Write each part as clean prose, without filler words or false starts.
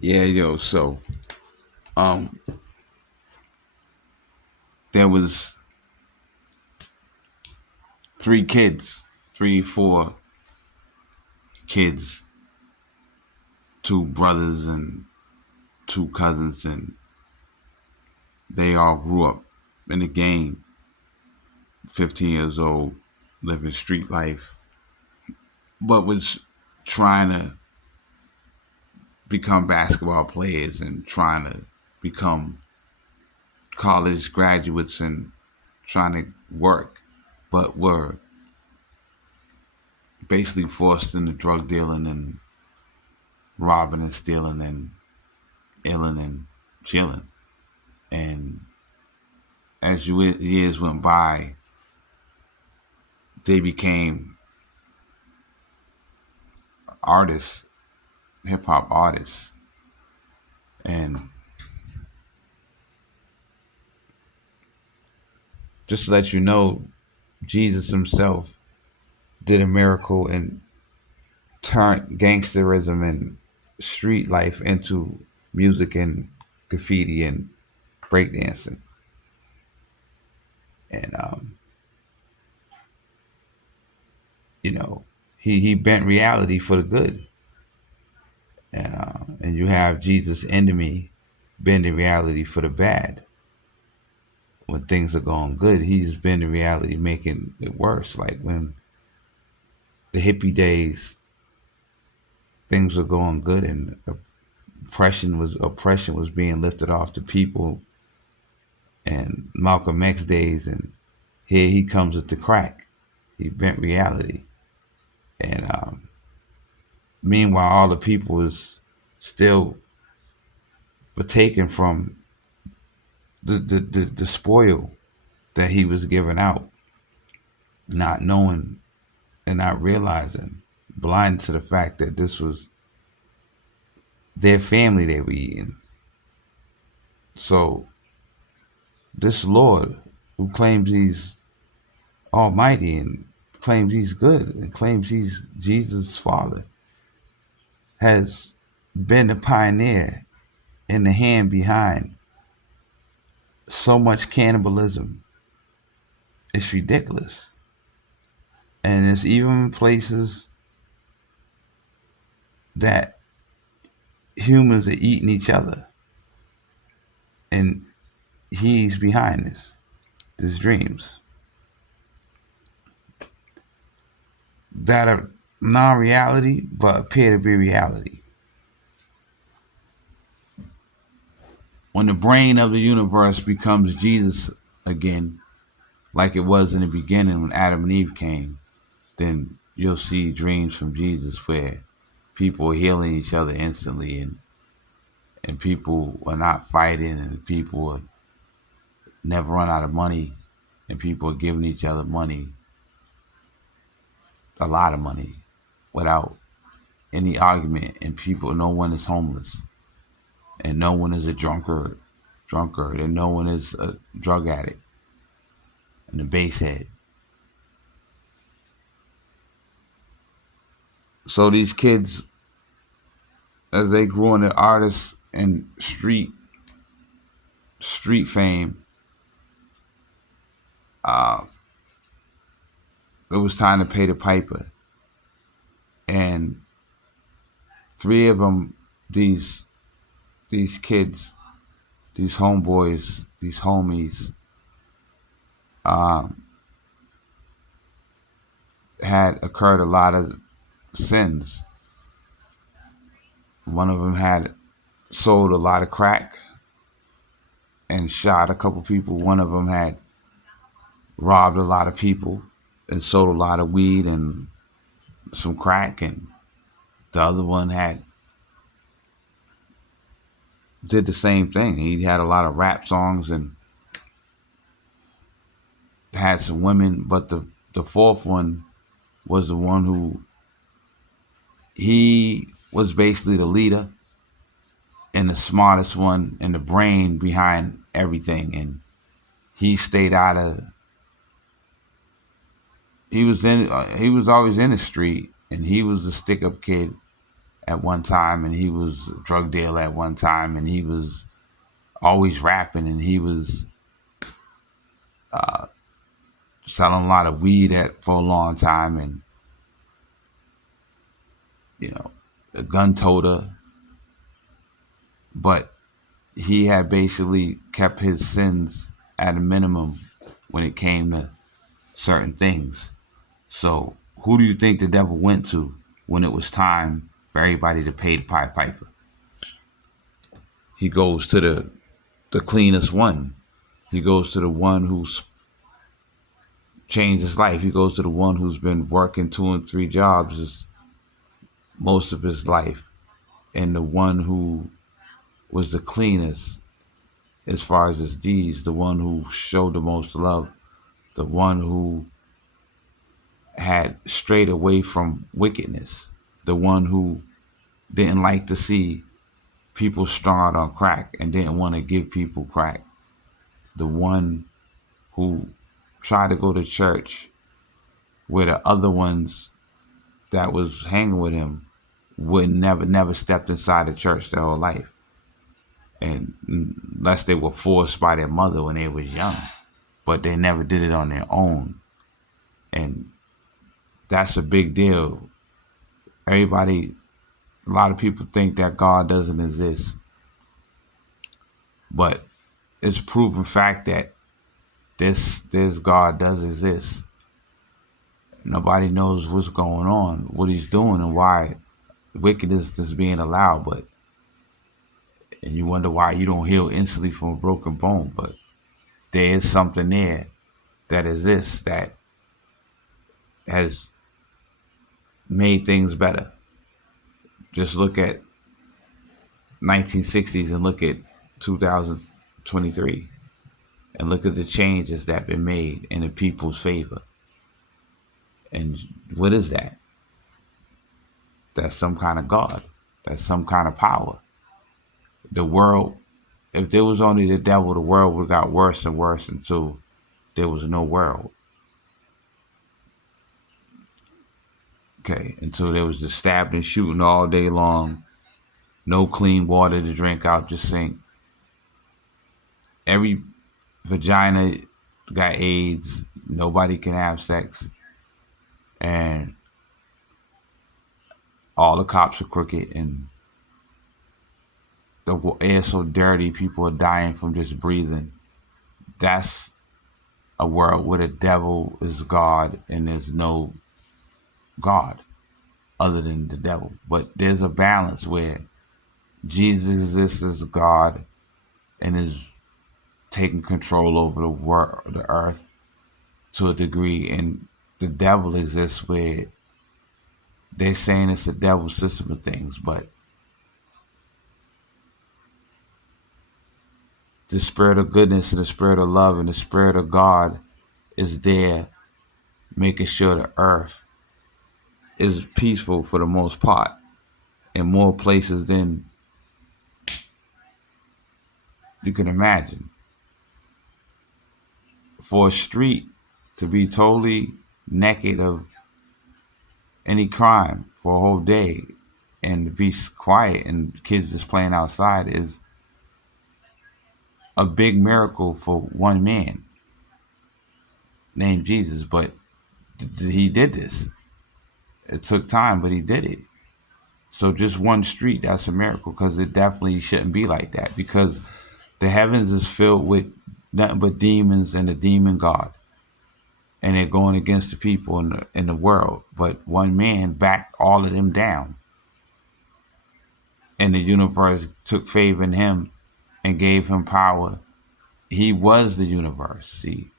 Yeah, yo. So, um, there was three kids, three, four kids, two brothers and two cousins, and they all grew up in the game. 15 years old, living street life, but was trying to become basketball players and trying to become college graduates and trying to work, but were basically forced into drug dealing and robbing and stealing and illing and chilling. And as years went by, they became artists, hip hop artists. And just to let you know, Jesus himself did a miracle and turned gangsterism and street life into music and graffiti and breakdancing. And you know, he bent reality for the good. And you have Jesus' enemy bending reality for the bad. When things are going good, he's bending reality, making it worse. Like when the hippie days, things were going good and oppression was being lifted off the people, and Malcolm X days, and here he comes with the crack. He bent reality, and meanwhile, all the people is still partaking from the spoil that he was giving out, not knowing and not realizing, blind to the fact that this was their family they were eating. So this Lord, who claims he's almighty and claims he's good and claims he's Jesus' father, has been the pioneer and the hand behind so much cannibalism. It's ridiculous. And it's even places that humans are eating each other. And he's behind this. These dreams that are non-reality but appear to be reality. When the brain of the universe becomes Jesus again, like it was in the beginning when Adam and Eve came, then you'll see dreams from Jesus where people are healing each other instantly, and people are not fighting, and people are never run out of money, and people are giving each other money, a lot of money, without any argument, and people, no one is homeless, and no one is a drunkard, and no one is a drug addict and a basehead. So these kids, as they grew into artists and street fame, uh, it was time to pay the piper. And three of them, these kids, these homeboys, these homies, um, had occurred a lot of sins. One of them had sold a lot of crack and shot a couple people. One of them had robbed a lot of people and sold a lot of weed and some crack, and the other one had did the same thing. He had a lot of rap songs and had some women, but the fourth one was the one who he was basically the leader and the smartest one and the brain behind everything, and he stayed out of. He was always in the street, and he was the stick up kid at one time, and he was a drug dealer at one time, and he was always rapping, and he was selling a lot of weed for a long time, and a gun toter. But he had basically kept his sins at a minimum when it came to certain things. So who do you think the devil went to when it was time for everybody to pay the Pied Piper? He goes to the cleanest one. He goes to the one who's changed his life. He goes to the one who's been working 2 and 3 jobs most of his life, and the one who was the cleanest as far as his deeds, the one who showed the most love, the one who had strayed away from wickedness, the one who didn't like to see people strung out on crack and didn't want to give people crack, the one who tried to go to church where the other ones that was hanging with him would never stepped inside the church their whole life, and unless they were forced by their mother when they was young, but they never did it on their own. And that's a big deal. A lot of people think that God doesn't exist, but it's a proven fact that this God does exist. Nobody knows what's going on, what he's doing, and why wickedness is being allowed. And you wonder why you don't heal instantly from a broken bone. But there is something there that exists that has made things better. Just look at 1960s and look at 2023 and look at the changes that have been made in the people's favor. And what is that? That's some kind of God. That's some kind of power. The world, if there was only the devil, the world would have got worse and worse until there was no world. Okay, until there was just stabbing and shooting all day long, no clean water to drink out the sink. Every vagina got AIDS, nobody can have sex, and all the cops are crooked, and the air's so dirty, people are dying from just breathing. That's a world where the devil is God and there's no God other than the devil. But there's a balance where Jesus exists as God and is taking control over the world, the earth, to a degree, and the devil exists where they're saying it's the devil's system of things, but the spirit of goodness and the spirit of love and the spirit of God is there, making sure the earth is peaceful for the most part in more places than you can imagine. For a street to be totally naked of any crime for a whole day and to be quiet and kids just playing outside is a big miracle for one man named Jesus. But he did this. It took time, but he did it. So just one street, that's a miracle, because it definitely shouldn't be like that, because the heavens is filled with nothing but demons and the demon God. And they're going against the people in the world. But one man backed all of them down. And the universe took favor in him and gave him power. He was the universe. See,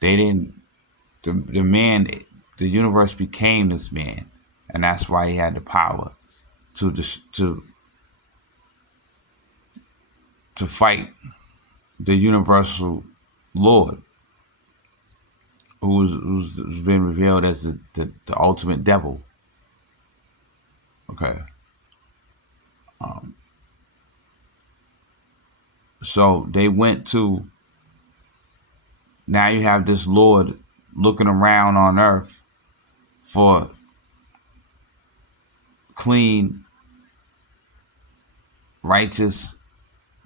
they didn't, the man, the universe became this man. And that's why he had the power to fight the universal Lord, who's been revealed as the ultimate devil. Okay. So they went to, now you have this Lord looking around on earth for clean righteous,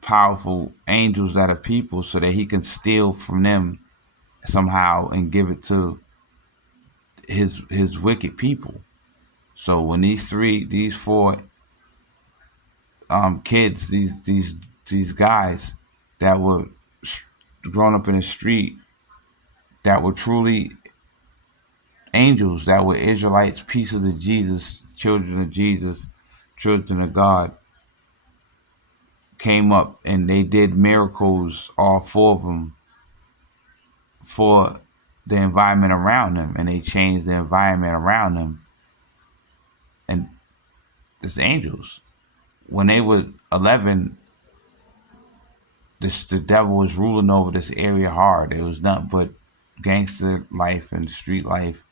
powerful angels that are people so that he can steal from them somehow and give it to his wicked people. So when these four kids, these guys that were grown up in the street, that were truly angels, that were Israelites, pieces of Jesus, children of God, came up and they did miracles, all four of them, for the environment around them, and they changed the environment around them. And it's angels. When they were 11, the devil was ruling over this area hard. It was nothing but gangster life and street life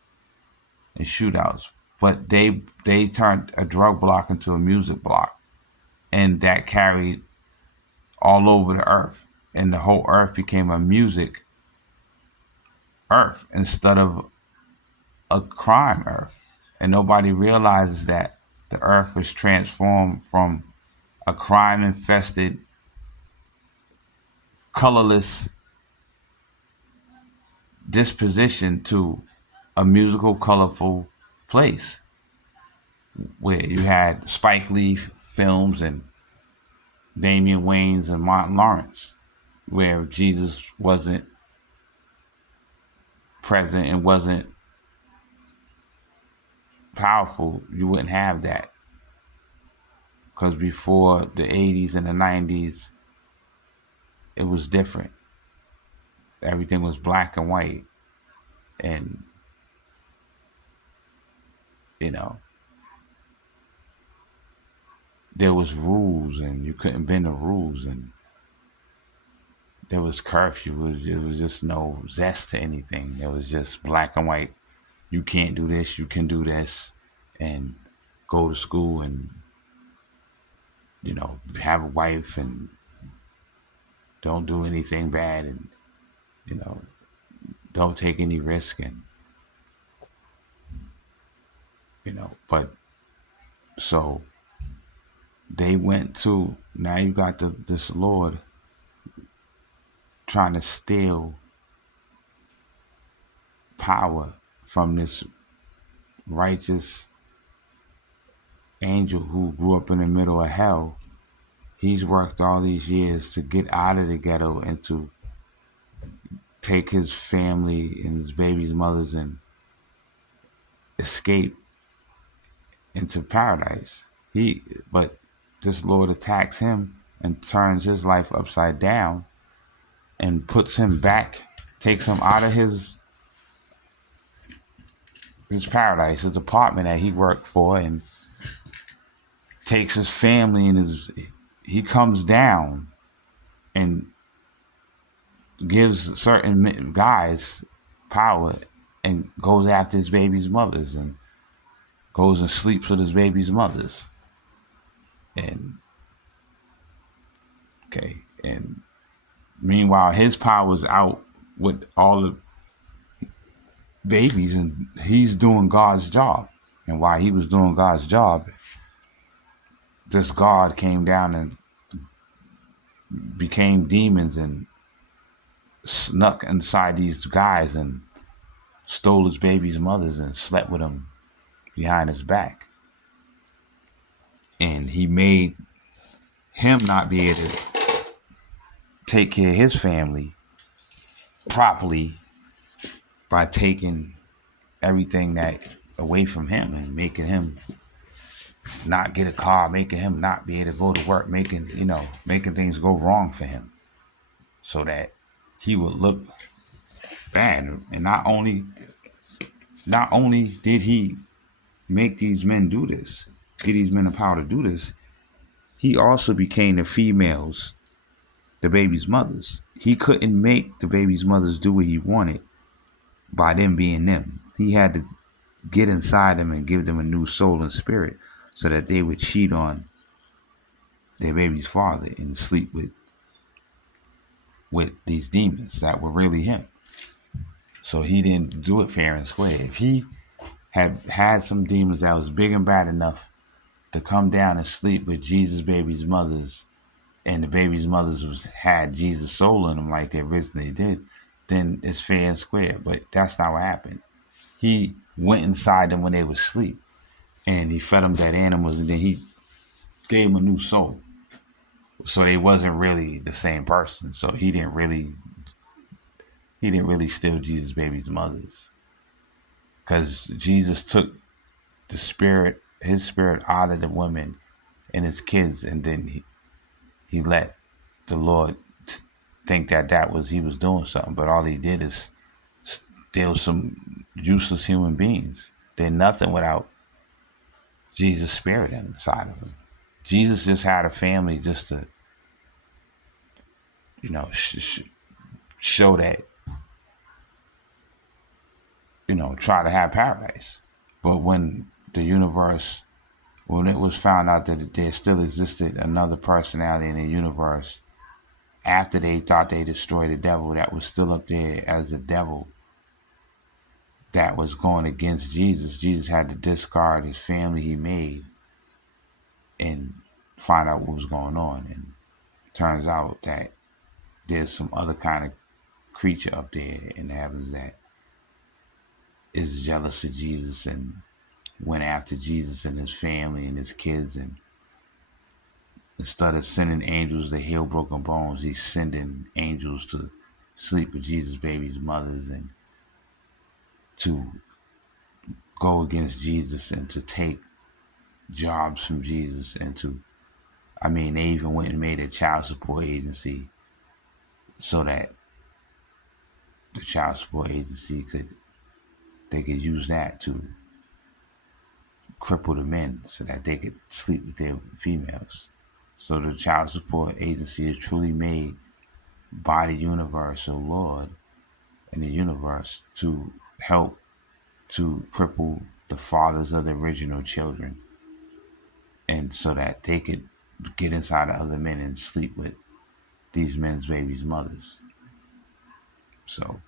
and shootouts. But they turned a drug block into a music block, and that carried all over the earth. And the whole earth became a music earth instead of a crime earth. And nobody realizes that the earth was transformed from a crime infested, colorless disposition to a musical, colorful place where you had Spike Lee films and Damian Wayans and Martin Lawrence, where Jesus wasn't present and wasn't powerful, you wouldn't have that. Because before the 80s and the 90s, it was different. Everything was black and white. And, there was rules and you couldn't bend the rules, and there was curfew. It was just no zest to anything. It was just black and white. You can't do this, you can do this, and go to school and, have a wife and don't do anything bad and, don't take any risk and, but so they went to, now you got this Lord trying to steal power from this righteous angel who grew up in the middle of hell. He's worked all these years to get out of the ghetto and to take his family and his baby's mothers and escape into paradise. But this Lord attacks him and turns his life upside down and puts him back, takes him out of his paradise, his apartment that he worked for, and takes his family and he comes down and gives certain guys power and goes after his baby's mothers and goes and sleeps with his baby's mothers. And meanwhile his power's out with all the babies and he's doing God's job. And while he was doing God's job, this God came down and became demons and snuck inside these guys and stole his baby's mothers and slept with them behind his back. And he made him not be able to take care of his family properly by taking everything that away from him and making him not get a car, making him not be able to go to work, making things go wrong for him so that he would look bad. And not only did he make these men do this, give these men the power to do this, he also became the females, the baby's mothers. He couldn't make the baby's mothers do what he wanted by them being them. He had to get inside them and give them a new soul and spirit so that they would cheat on their baby's father and sleep with these demons that were really him. So he didn't do it fair and square. If he had some demons that was big and bad enough to come down and sleep with Jesus' baby's mothers, and the baby's mothers had Jesus' soul in them like they originally did, then it's fair and square. But that's not what happened. He went inside them when they were asleep, and he fed them dead animals, and then he gave them a new soul. So they wasn't really the same person. So he didn't really steal Jesus' baby's mothers, because Jesus took his spirit out of the women and his kids, and then he let the Lord think that was he was doing something, but all he did is steal some useless human beings. They're nothing without Jesus' spirit inside of them. Jesus just had a family just to, show that, try to have paradise. But when it was found out that there still existed another personality in the universe, after they thought they destroyed the devil, that was still up there as the devil that was going against Jesus. Jesus had to discard his family he made and find out what was going on. And turns out that there's some other kind of creature up there in the heavens that is jealous of Jesus and went after Jesus and his family and his kids. And instead of sending angels to heal broken bones, he's sending angels to sleep with Jesus' baby's mothers and to go against Jesus and to take jobs from Jesus and they even went and made a child support agency so that the child support agency could use that to cripple the men so that they could sleep with their females. So the child support agency is truly made by the universal Lord in the universe to help to cripple the fathers of the original children, and so that they could get inside of other men and sleep with these men's babies' mothers. So